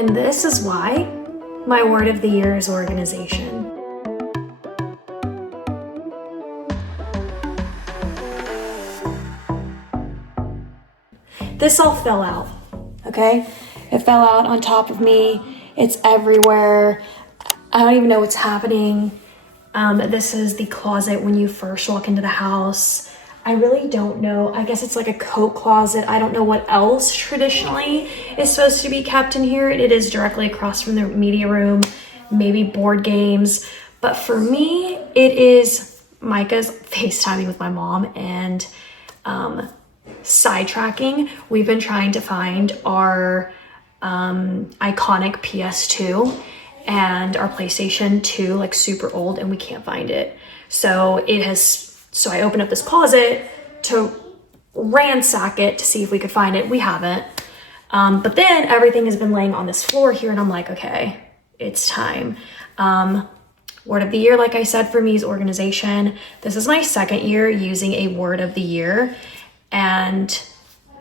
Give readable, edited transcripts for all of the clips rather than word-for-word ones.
And this is why my word of the year is organization. This all fell out, okay? It fell out on top of me. It's everywhere. I don't even know what's happening. This is the closet when you first walk into the house. I really don't know. I guess it's like a coat closet. I don't know what else traditionally is supposed to be kept in here. It is directly across from the media room, maybe board games. But for me, it is Micah's FaceTiming with my mom and sidetracking. We've been trying to find our iconic PS2 and our PlayStation 2, like super old, and we can't find it. So I opened up this closet to ransack it to see if we could find it. We haven't. But then everything has been laying on this floor here, and I'm like, okay, it's time. Word of the year, like I said, for me is organization. This is my second year using a word of the year. And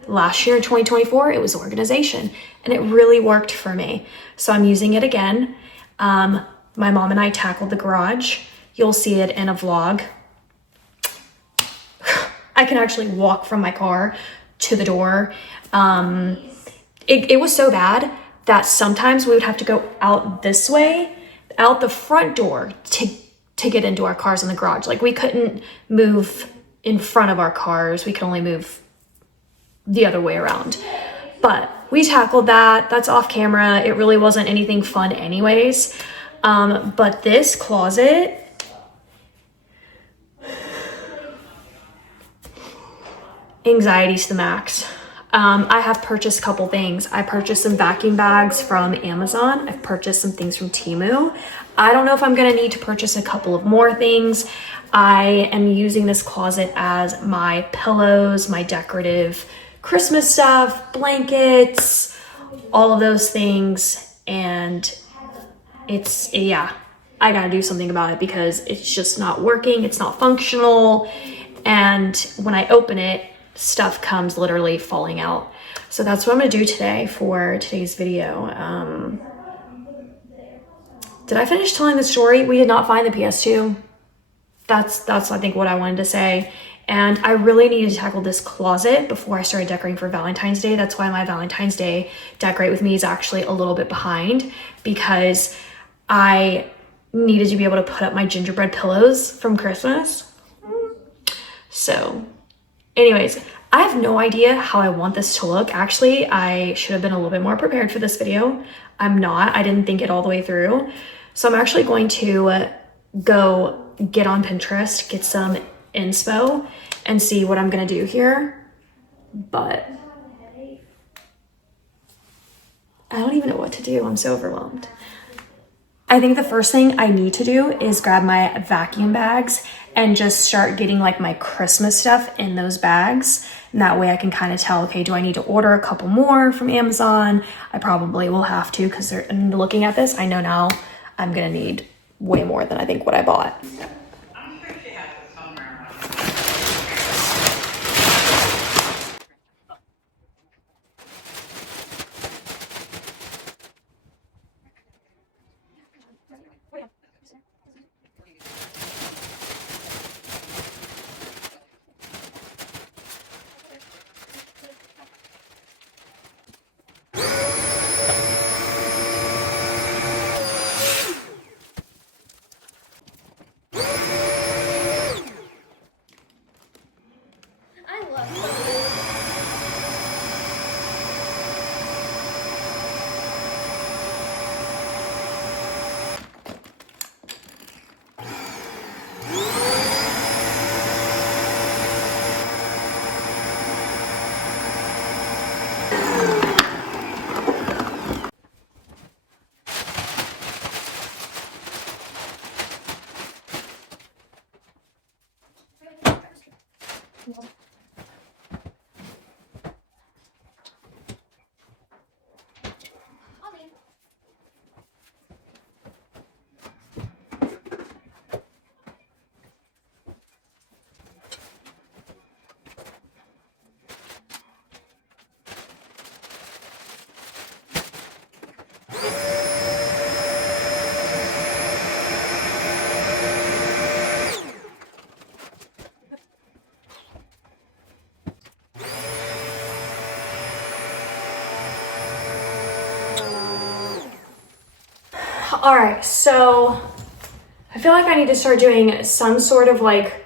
last year in 2024, it was organization, and it really worked for me. So I'm using it again. My mom and I tackled the garage. You'll see it in a vlog. I can actually walk from my car to the door. It was so bad that sometimes we would have to go out this way, out the front door to get into our cars in the garage. Like, we couldn't move in front of our cars. We could only move the other way around. But we tackled that. That's off camera. It really wasn't anything fun anyways. But this closet, anxiety's the max. I have purchased a couple things. I purchased some vacuum bags from Amazon. I've purchased some things from Temu. I don't know if I'm gonna need to purchase a couple of more things. I am using this closet as my pillows, my decorative Christmas stuff, blankets, all of those things. And I gotta do something about it because it's just not working. It's not functional. And when I open it, stuff comes literally falling out. So that's what I'm gonna do today for today's video. Did I finish telling the story? We did not find the PS2. That's I think what I wanted to say. And I really needed to tackle this closet before I started decorating for Valentine's Day. That's why my Valentine's Day decorate with me is actually a little bit behind, because I needed to be able to put up my gingerbread pillows from Christmas. So anyways, I have no idea how I want this to look. Actually, I should have been a little bit more prepared for this video. I'm not. I didn't think it all the way through. So I'm actually going to go get on Pinterest, get some inspo, and see what I'm gonna do here. But I don't even know what to do. I'm so overwhelmed. I think the first thing I need to do is grab my vacuum bags and just start getting like my Christmas stuff in those bags. And that way I can kind of tell, okay, do I need to order a couple more from Amazon? I probably will have to, because looking at this, I know now I'm gonna need way more than I think what I bought. All right, so I feel like I need to start doing some sort of like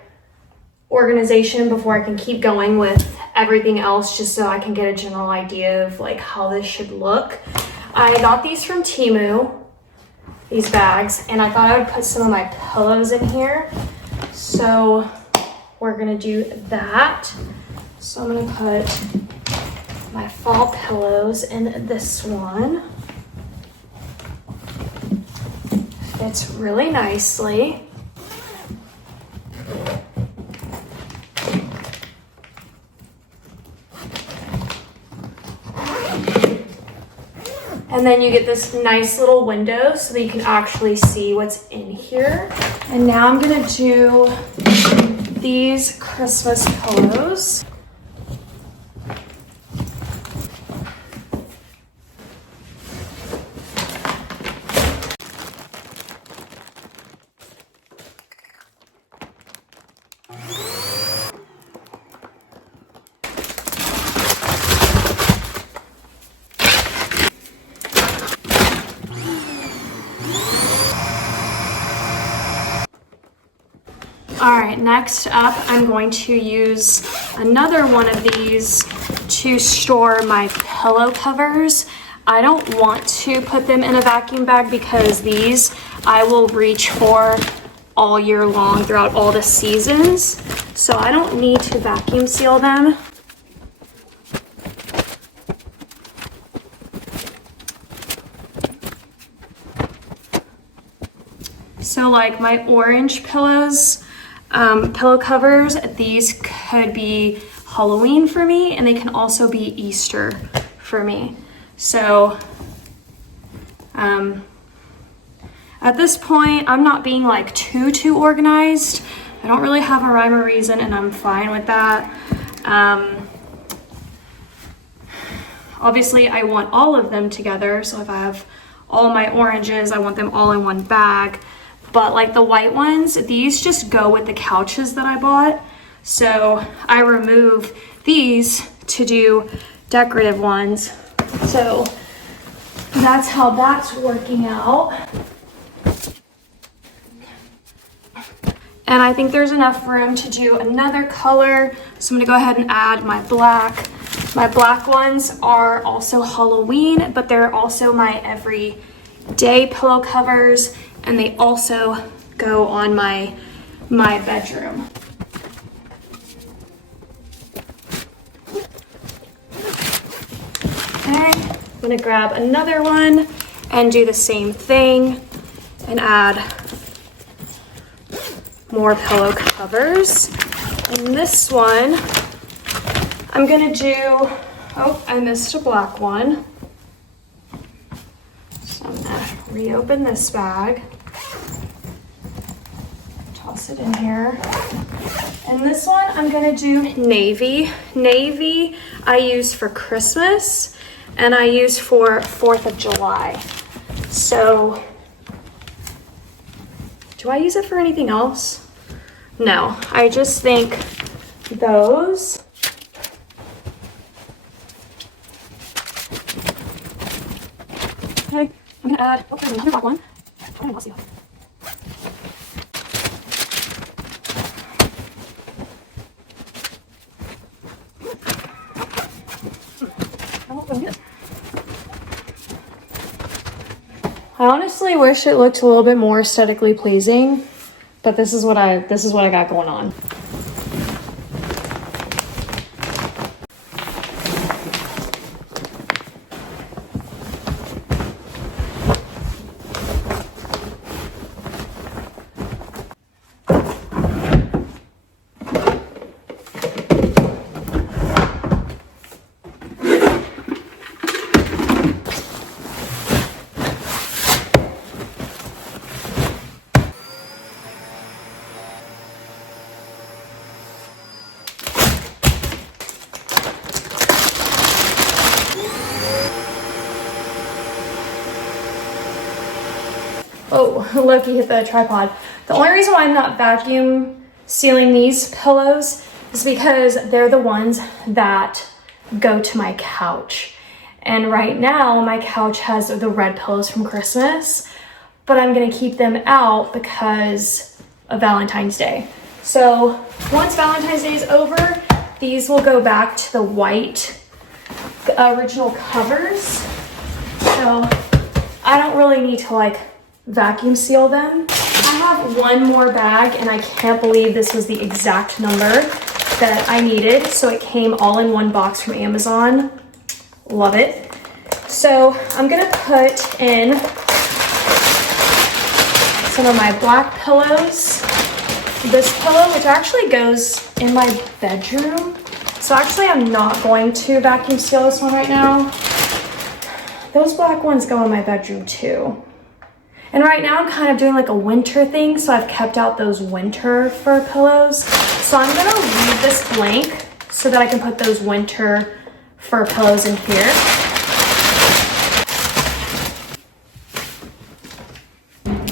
organization before I can keep going with everything else, just so I can get a general idea of like how this should look. I got these from Temu, these bags, and I thought I would put some of my pillows in here. So we're gonna do that. So I'm gonna put my fall pillows in this one. Fits really nicely. And then you get this nice little window so that you can actually see what's in here. And now I'm gonna do these Christmas pillows. All right, next up, I'm going to use another one of these to store my pillow covers. I don't want to put them in a vacuum bag because these I will reach for all year long throughout all the seasons. So I don't need to vacuum seal them. So like my orange pillows, pillow covers, these could be Halloween for me, and they can also be Easter for me. So at this point, I'm not being like too organized. I don't really have a rhyme or reason, and I'm fine with that. Obviously, I want all of them together. So if I have all my oranges, I want them all in one bag. But like the white ones, these just go with the couches that I bought. So I remove these to do decorative ones. So that's how that's working out. And I think there's enough room to do another color. So I'm gonna go ahead and add my black. My black ones are also Halloween, but they're also my everyday pillow covers. And they also go on my bedroom. Okay, I'm gonna grab another one and do the same thing and add more pillow covers. And this one, I'm gonna do, oh, I missed a black one. So I'm gonna reopen this bag. Toss it in here. And this one, I'm gonna do navy. Navy I use for Christmas and I use for 4th of July. So, do I use it for anything else? No, I just think those. Okay, I'm gonna add, oh, there's another black one. I don't see that. I honestly wish it looked a little bit more aesthetically pleasing, but this is what I got going on. Oh, Loki hit the tripod. The only reason why I'm not vacuum sealing these pillows is because they're the ones that go to my couch. And right now my couch has the red pillows from Christmas, but I'm gonna keep them out because of Valentine's Day. So once Valentine's Day is over, these will go back to the white, the original covers. So I don't really need to like vacuum seal them. I have one more bag and I can't believe this was the exact number that I needed. So it came all in one box from Amazon. Love it. So I'm gonna put in some of my black pillows. This pillow, which actually goes in my bedroom. So actually I'm not going to vacuum seal this one right now. Those black ones go in my bedroom too. And right now I'm kind of doing like a winter thing, so I've kept out those winter fur pillows. So I'm gonna leave this blank so that I can put those winter fur pillows in here.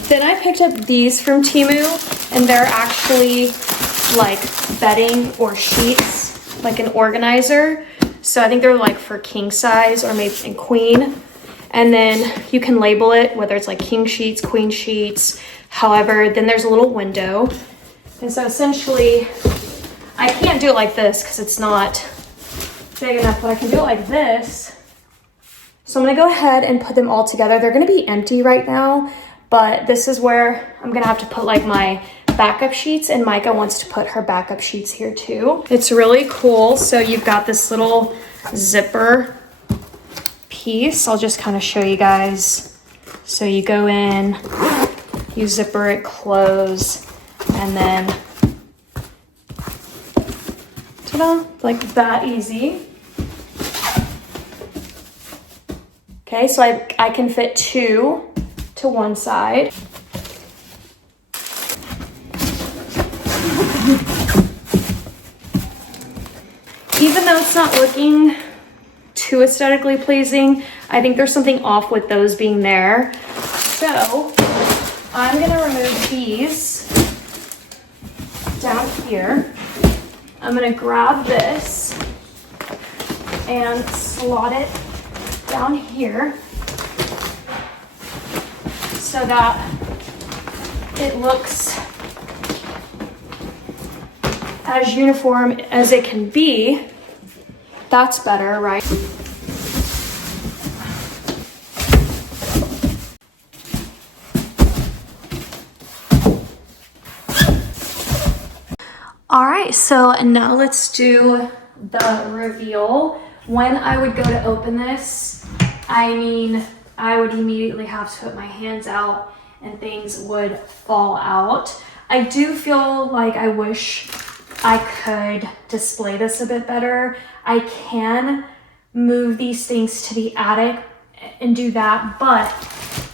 Then I picked up these from Temu, and they're actually like bedding or sheets, like an organizer. So I think they're like for king size or maybe in queen. And then you can label it, whether it's like king sheets, queen sheets, however. Then there's a little window. And so essentially, I can't do it like this because it's not big enough, but I can do it like this. So I'm gonna go ahead and put them all together. They're gonna be empty right now, but this is where I'm gonna have to put like my backup sheets, and Micah wants to put her backup sheets here too. It's really cool. So you've got this little zipper piece. I'll just kind of show you guys. So you go in, you zipper it close, and then ta-da, like that easy. Okay, so I can fit 2 to one side. Even though it's not looking too aesthetically pleasing, I think there's something off with those being there. So I'm gonna remove these down here. I'm gonna grab this and slot it down here so that it looks as uniform as it can be. That's better, right? All right, so now let's do the reveal. When I would go to open this, I mean, I would immediately have to put my hands out and things would fall out. I do feel like I wish I could display this a bit better. I can move these things to the attic and do that, but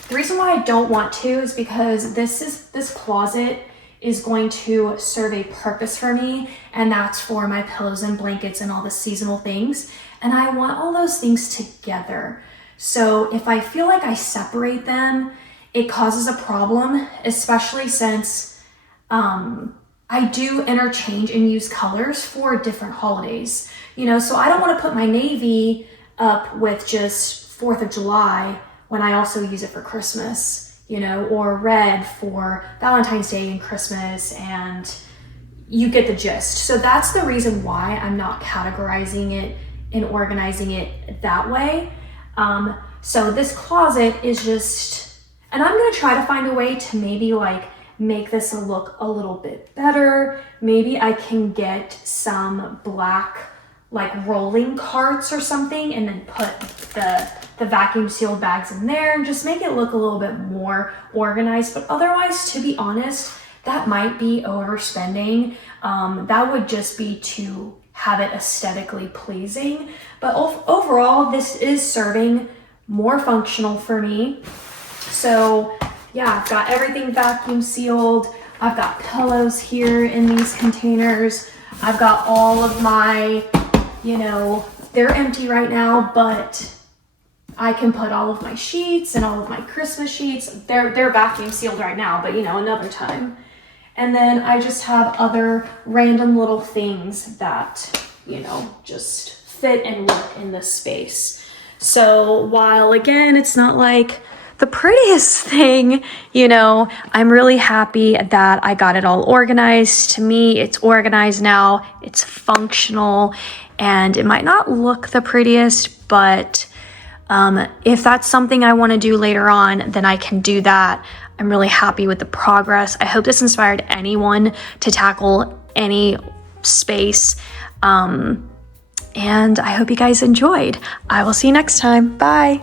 the reason why I don't want to is because this closet is going to serve a purpose for me, and that's for my pillows and blankets and all the seasonal things, and I want all those things together. So if I feel like I separate them, it causes a problem, especially since I do interchange and use colors for different holidays, you know, so I don't want to put my navy up with just 4th of July when I also use it for Christmas, you know, or red for Valentine's Day and Christmas, and you get the gist. So that's the reason why I'm not categorizing it and organizing it that way. So this closet is just, and I'm going to try to find a way to maybe like make this look a little bit better. Maybe I can get some black like rolling carts or something and then put the vacuum sealed bags in there and just make it look a little bit more organized. But otherwise, to be honest, that might be overspending. That would just be to have it aesthetically pleasing. But overall, this is serving more functional for me. So yeah, I've got everything vacuum sealed. I've got pillows here in these containers. I've got all of my, you know, they're empty right now, but I can put all of my sheets and all of my Christmas sheets. They're vacuum sealed right now, but you know, another time. And then I just have other random little things that, you know, just fit and work in this space. So while again, it's not like the prettiest thing, you know, I'm really happy that I got it all organized. To me, it's organized now, it's functional, and it might not look the prettiest, but if that's something I want to do later on, then I can do that. I'm really happy with the progress. I hope this inspired anyone to tackle any space. And I hope you guys enjoyed. I will see you next time. Bye.